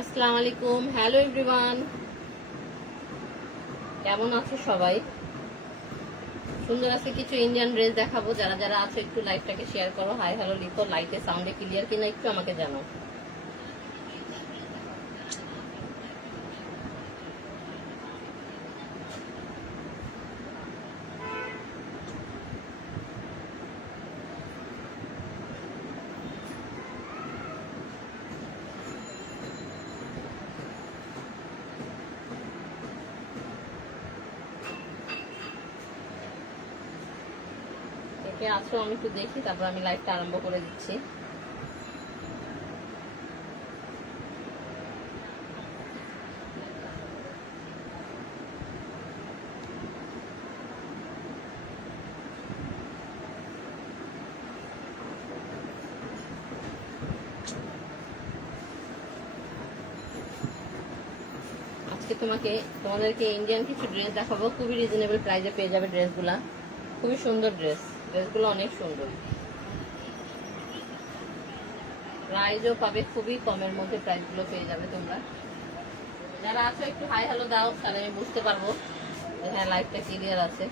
আসসালামু আলাইকুম, hello everyone, কেমন আছো সবাই? সুন্দর আছে কিছু ইন্ডিয়ান ড্রেস দেখাবো। যারা যারা আছো একটু লাইভটাকে শেয়ার করো, হাই হ্যালো লিখো, লাইটে সাউন্ডে ক্লিয়ার কিনা একটু আমাকে জানো। কে আছো আমি একটু দেখি, তারপর আমি লাইভটা আরম্ভ করে দিচ্ছি। আজকে তোমাদেরকে ইন্ডিয়ান কিছু ড্রেস দেখাবো, খুবই রিজনেবল প্রাইসে পেয়ে যাবে ড্রেসগুলা। খুবই সুন্দর ড্রেসগুলো অনেক সুন্দর, প্রাইসও পাবে খুবই কমের মধ্যে, প্রাইসগুলো পেয়ে যাবে তোমরা। যারা আছো একটু হাই হ্যালো দাও, তাহলে আমি বুঝতে পারবো যে হ্যাঁ লাইভটা ক্লিয়ার আছে।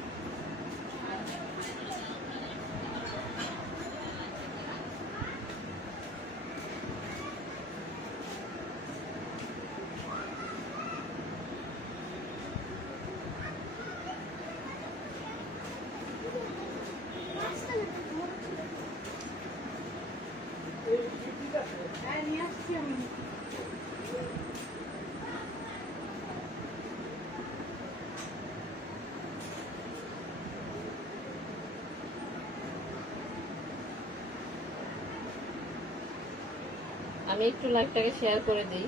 আমি একটু লাইভটাকে শেয়ার করে দিই,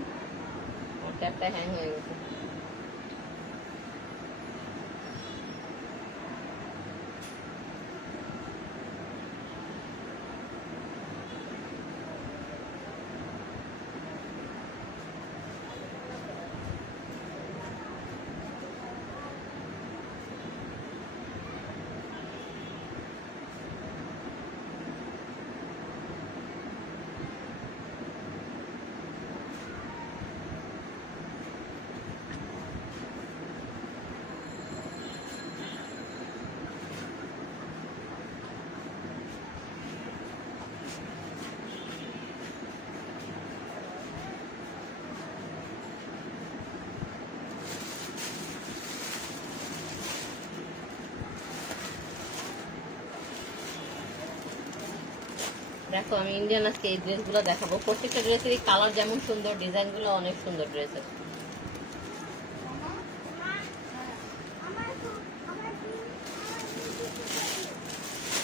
আমার ট্যাবটা হ্যাং হয়ে গেছে। দেখো আমি ইন্ডিয়ান আজকে এই ড্রেসগুলো দেখাবো। প্রত্যেকটা ড্রেসেরই কালার যেমন সুন্দর, ডিজাইনগুলো অনেক সুন্দর ড্রেসের।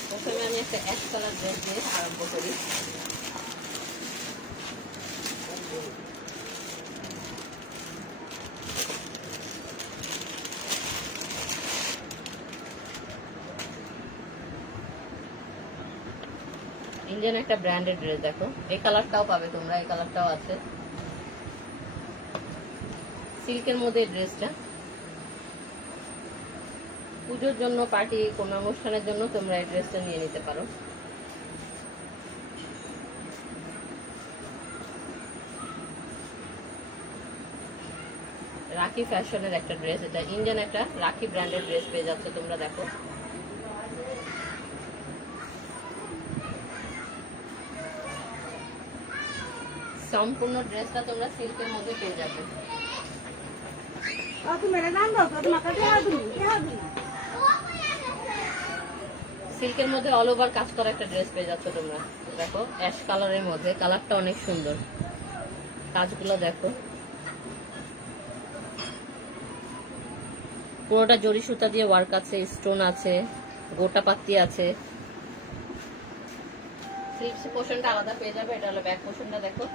প্রথমে আমি একটা অ্যাশ কালার ড্রেস দিয়ে আরম্ভ করি। ইন্ডিয়ান একটা ব্র্যান্ডেড ড্রেস, দেখো এই কালারটাও পাবে তোমরা, এই কালারটাও আছে সিল্কের মধ্যে। ড্রেসটা পুজোর জন্য, পার্টি কোনো অনুষ্ঠানের জন্য তোমরা এই ড্রেসটা নিয়ে নিতে পারো। রাখি ফ্যাশনের একটা ড্রেস, এটা ইন্ডিয়ান একটা রাখি ব্র্যান্ডের ড্রেস পেয়ে যাচ্ছে তোমরা। দেখো সম্পূর্ণ ড্রেসটা তোমরা সিল্কের মধ্যে পেয়ে যাবে। সিল্কের মধ্যে অল ওভার কাজ করা একটা ড্রেস পেয়ে যাচ্ছ তোমরা। দেখো অ্যাশ কালারের মধ্যে, কালারটা অনেক সুন্দর, কাজগুলো দেখো পুরোটা জরি সুতা দিয়ে ওয়ার্ক আছে, স্টোন আছে, গোটা পাত্তি আছে। স্লিভস পোর্শনটা আলাদা পেয়ে যাবে। এটা হলো ব্যাক পোর্শনটা, দেখো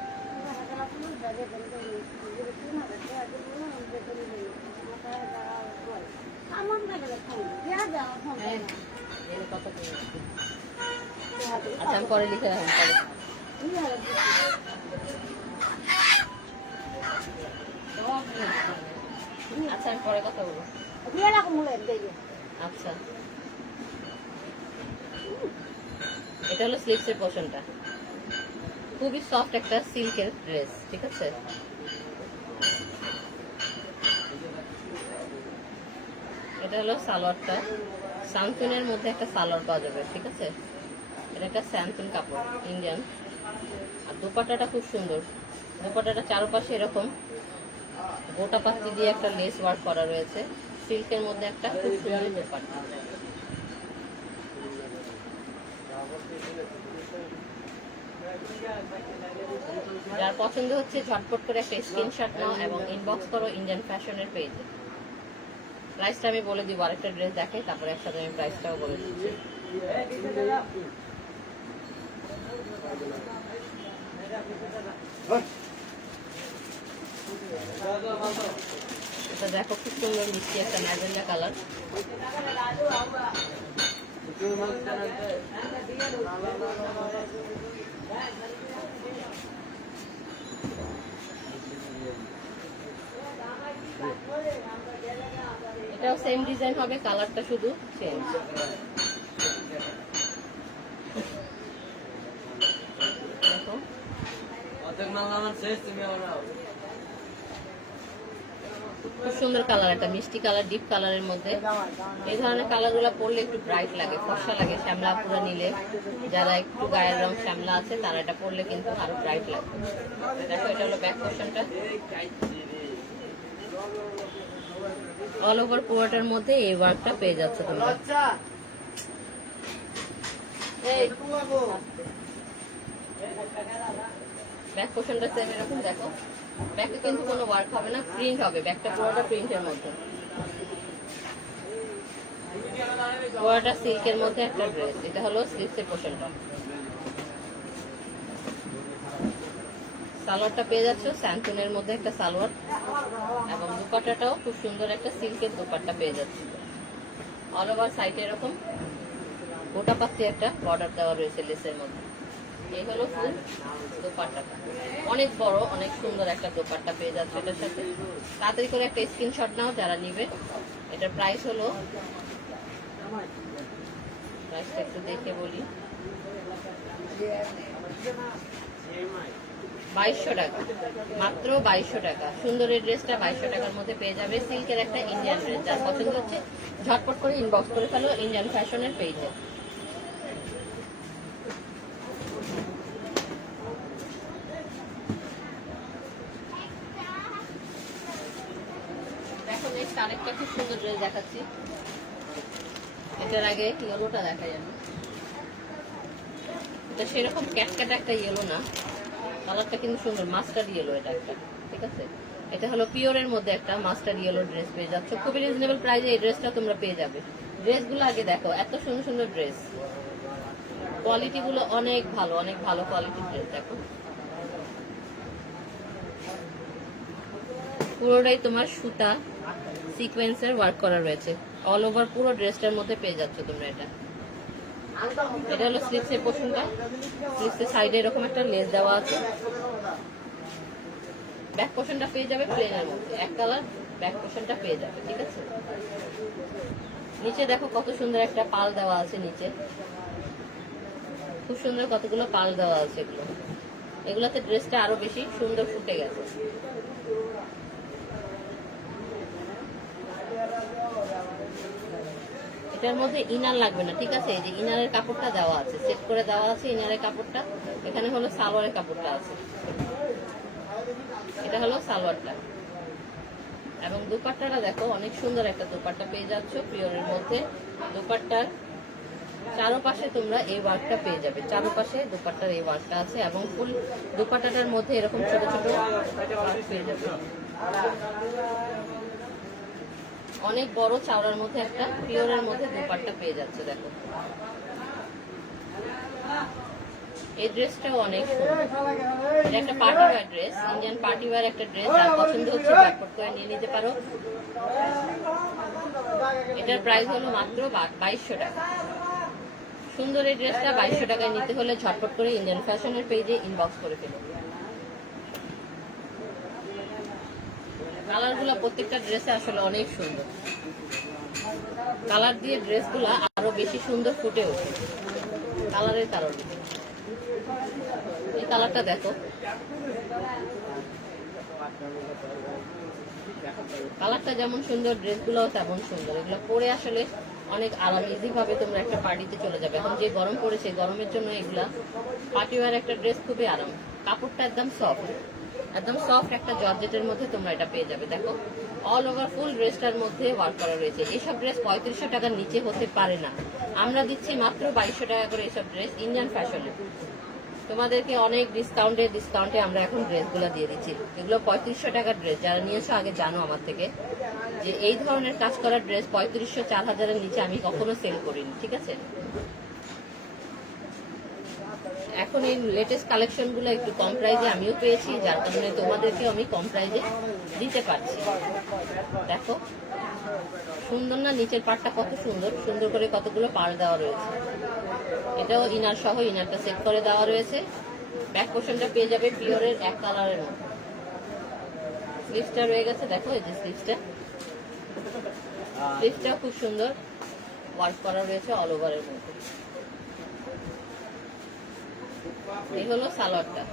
আচ্ছা আমি পরে লিখে রাখলাম আচ্ছা আমি পরে কথা বলবো। আচ্ছা এটা হলো স্লিভসের পোর্শনটা, খুবই সফট একটা সিল্কের ড্রেস, ঠিক আছে। এটা হলো সালোয়ারটা, স্যান্টুনের মধ্যে একটা সালোয়ার পাওয়া যাবে, ঠিক আছে। এটা একটা স্যান্টুন কাপড় ইন্ডিয়ান। আর দোপাট্টাটা খুব সুন্দর। দোপাট্টাটা চারপাশে এরকম গোটা পাত্তি দিয়ে একটা লেস ওয়ার্ক করা রয়েছে। সিল্কের মধ্যে একটা খুব সুন্দর দোপাট্টা। যার পছন্দ হচ্ছে ঝটপট করে একটা স্ক্রিনশট নাও এবং ইনবক্স করো ইন্ডিয়ান ফ্যাশনের পেজে। প্রাইসটা আমি বলে দিব, আরেকটা ড্রেস দেখে তারপরে একসাথে আমি প্রাইসটাও বলে দিচ্ছি। এটা দেখো খুব সুন্দর মিষ্টি একটা ম্যাজেন্ডা কালার। এটাও সেম ডিজাইন হবে, কালারটা শুধু চেঞ্জ। দেখো খুব সুন্দর কালার, একটা মিষ্টি কালার, ডিপ কালারের মধ্যে। এই ধরনের কালারগুলো পরলে একটু ব্রাইট লাগে, ফর্সা লাগে। শ্যামলা পুরো নিলে, যারা একটু গায়ের রং শ্যামলা আছে তারা এটা পরলে কিন্তু আরো ব্রাইট লাগবে। দেখো এটা হলো ব্যাক পোর্শনটা। অল ওভার পুরোটার মধ্যে এই ওয়ার্কটা পেয়ে যাচ্ছে তোমরা। ব্যাক পোর্শনটা সেম এরকম। দেখো ব্যাকে কিন্তু কোনো ওয়ার্ক হবে না, প্রিন্ট হবে। ব্যাকটা পুরোটা প্রিন্টের মধ্যে, পুরোটা সিল্কের মধ্যে একটা ড্রেস। এটা হলো স্লিভসের পোর্শনটা। সালোয়ারটা পেয়ে যাচ্ছ স্যান্টুনের মধ্যে একটা সালোয়ার, এবং দুপাট্টাটাও খুব সুন্দর একটা সিল্কের দুপাট্টা পেয়ে যাচ্ছে। অল ওভার সাইডে এরকম গোটা পাত্তি একটা বর্ডার দেওয়া রয়েছে লেসের মধ্যে। এই হলো ফুল দোপাট্টাটা, অনেক বড়, অনেক সুন্দর একটা দোপাট্টা পেয়ে যাচ্ছে এটার সাথে। তাড়াতাড়ি করে একটা স্ক্রিনশট নাও যারা নিবে। এটার প্রাইস হলো, প্রাইসটা একটু দেখে বলি, 2200 টাকা, মাত্র 2200 টাকা। সুন্দর এই ড্রেসটা 2200 টাকার মধ্যে পেয়ে যাবে। সিল্কের একটা ইন্ডিয়ান ড্রেস, যার পছন্দ হচ্ছে ঝটপট করে ইনবক্স করে ফেলো ইন্ডিয়ান ফ্যাশনের পেজে। দেখো নেক্সট আরেকটা খুব সুন্দর ড্রেস দেখাচ্ছি। এটার আগে ইয়েলোটা দেখা যাবে। এটা সেরকম ক্যাটক্যাট একটা ইয়েলো না, কালারটা কিন্তু সুন্দর, মাস্টার্ড ইয়েলো এটা একটা, ঠিক আছে। এটা হলো পিওরের মধ্যে একটা মাস্টার্ড ইয়েলো ড্রেস পেয়ে যাচ্ছ। খুবই রিজনেবল প্রাইসে এই ড্রেসটা তোমরা পেয়ে যাবে। ড্রেসগুলো আগে দেখো, এত সুন্দর সুন্দর ড্রেস, কোয়ালিটি গুলো অনেক ভালো, অনেক ভালো কোয়ালিটির ড্রেস। দেখো পুরোটাই তোমার সুতা সিকোয়েন্সের ওয়ার্ক করা রয়েছে। অল ওভার পুরো ড্রেসটার মধ্যে পেয়ে যাচ্ছ তোমরা এটা। এটা হলো স্লিভসের পোর্শনটা। স্লিভসের সাইডে এরকম একটা লেস দেওয়া আছে। ব্যাক পোর্শনটা পেয়ে যাবে প্লেনের মধ্যে, এক কালার ব্যাক পোর্শনটা পেয়ে যাবে, ঠিক আছে। নিচে দেখো কত সুন্দর একটা পাল দেওয়া আছে, নিচে খুব সুন্দর কতগুলো পাল দেওয়া আছে। এগুলোতে ড্রেসটা আরো বেশি সুন্দর ফুটে গেছে। এটার মধ্যে ইনার লাগবে না, ঠিক আছে। এই যে ইনারের কাপড়টা দেওয়া আছে, সেট করে দেওয়া আছে ইনারের কাপড়টা। এখানে হলো সালোয়ারের কাপড়টা আছে, এটা হলো সালোয়ারটা। এবং দুপাট্টাটা দেখো অনেক সুন্দর একটা দুপাট্টা পেয়ে যাচ্ছ পিওরের মধ্যে। দুপাট্টার চারপাশে তোমরা এই ওয়ার্কটা পেয়ে যাবে, চারপাশে দুপাট্টার এই ওয়ার্কটা আছে। এবং ফুল দুপাট্টাটার মধ্যে এরকম ছোট ছোট ওয়ার্ক পেয়ে যাবে। অনেক বড় চাওড়ার মধ্যে একটা পিওরের মধ্যে দুপাট্টা পেয়ে যাচ্ছে। দেখো এই ড্রেসটাও অনেক সুন্দর। এটা একটা party wear dress, Indian party wear একটা ড্রেস। যার পছন্দ হচ্ছে ঝটপট করে নিয়ে নিতে পারো। এটার প্রাইস হলো মাত্র 2200 টাকা। সুন্দর এই ড্রেসটা 2200 টাকায় নিতে হলে ঝটপট করে ইন্ডিয়ান ফ্যাশনের পেজে ইনবক্স করে ফেলো। কালারগুলো প্রত্যেকটা ড্রেসে আসলে অনেক সুন্দর। কালার দিয়ে ড্রেসগুলো আরো বেশি সুন্দর ফুটে ওঠে কালারের কারণে। এই কালারটা দেখো, কালারটা যেমন সুন্দর, ড্রেসগুলোও তেমন সুন্দর। এগুলো পরে আসলে অনেক আরাম, ইজি ভাবে তোমরা একটা পার্টিতে চলে যাবে। এখন যে গরম পড়েছে, গরমের জন্য এগুলা পার্টি ওয়্যার একটা ড্রেস খুবই আরাম। কাপড়টা একদম সফট, একদম সফট একটা জর্জেটের মধ্যে তোমরা এটা পেয়ে যাবে। দেখো অল ওভার ফুল ড্রেসটার মধ্যে ওয়ার্ক করা রয়েছে। এইসব ড্রেস 3500 টাকার নিচে হতে পারে না। আমরা দিচ্ছি মাত্র 2200 টাকা করে এইসব ড্রেস, ইন্ডিয়ান ফ্যাশনে। তোমাদেরকে অনেক ডিসকাউন্টে আমরা এখন ড্রেসগুলো দিয়ে দিচ্ছি। এগুলো 3500 টাকার ড্রেস। যারা নিয়েছো আগে জানো আমার থেকে যে এই ধরনের কাজ করার ড্রেস 3500 4000-এর নিচে আমি কখনো সেল করিনি, ঠিক আছে। এখন এই লেটেস্ট কালেকশন গুলো একটু কম প্রাইজে আমিও পেয়েছি, যার কারণে তোমাদেরকে আমি কম প্রাইজে দিতে পারছি। দেখো সুন্দর না, নিচের পাটটা কত সুন্দর, সুন্দর করে কতগুলো পাড় দেওয়া রয়েছে। এটাও ইনার সহ, ইনারটা সেট করে দেওয়া রয়েছে। ব্যাক পোর্শনটা পেয়ে যাবে পিওরের এক কালারের মধ্যে। স্লিভসটা রয়ে গেছে, দেখো এই যে স্লিভসটা খুব সুন্দর ওয়ার্ক করা রয়েছে অল ওভারের মধ্যে। এই হলো সালোয়ারটা,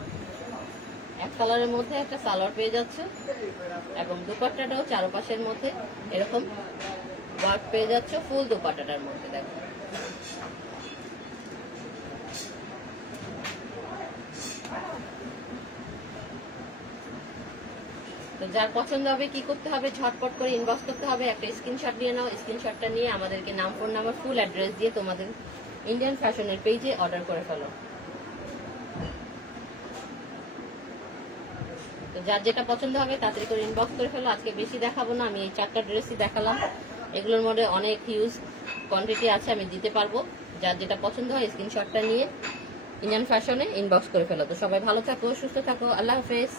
এক কালারের মধ্যে একটা সালোয়ার পেয়ে যাচ্ছে এবং দুপাট্টাটাও চারপাশের মধ্যে এরকম ওয়ার্ক পেয়ে যাচ্ছে ফুল দুপাট্টাটার মধ্যে। দেখো তো যার পছন্দ হবে কি করতে হবে, ঝটপট করে ইনবক্স করতে হবে, একটা স্ক্রিনশট নিয়ে নাও। স্ক্রিনশটটা নিয়ে আমাদেরকে নাম, ফোন নাম্বার, ফুল অ্যাড্রেস দিয়ে তোমাদের ইন্ডিয়ান ফ্যাশনের পেজে অর্ডার করে ফেলো। তো যার যেটা পছন্দ হবে তাড়াতাড়ি করে ইনবক্স করে ফেলো। আজকে বেশি দেখাবো না, আমি এই 4টা ড্রেসই দেখালাম। এগুলোর মধ্যে অনেক হিউজ কোয়ান্টিটি আছে, আমি দিতে পারবো। যার যেটা পছন্দ হয় স্ক্রিনশটটা নিয়ে ইন্ডিয়ান ফ্যাশনে ইনবক্স করে ফেলো। তো সবাই ভালো থাকো, সুস্থ থাকো, আল্লাহ হাফেজ।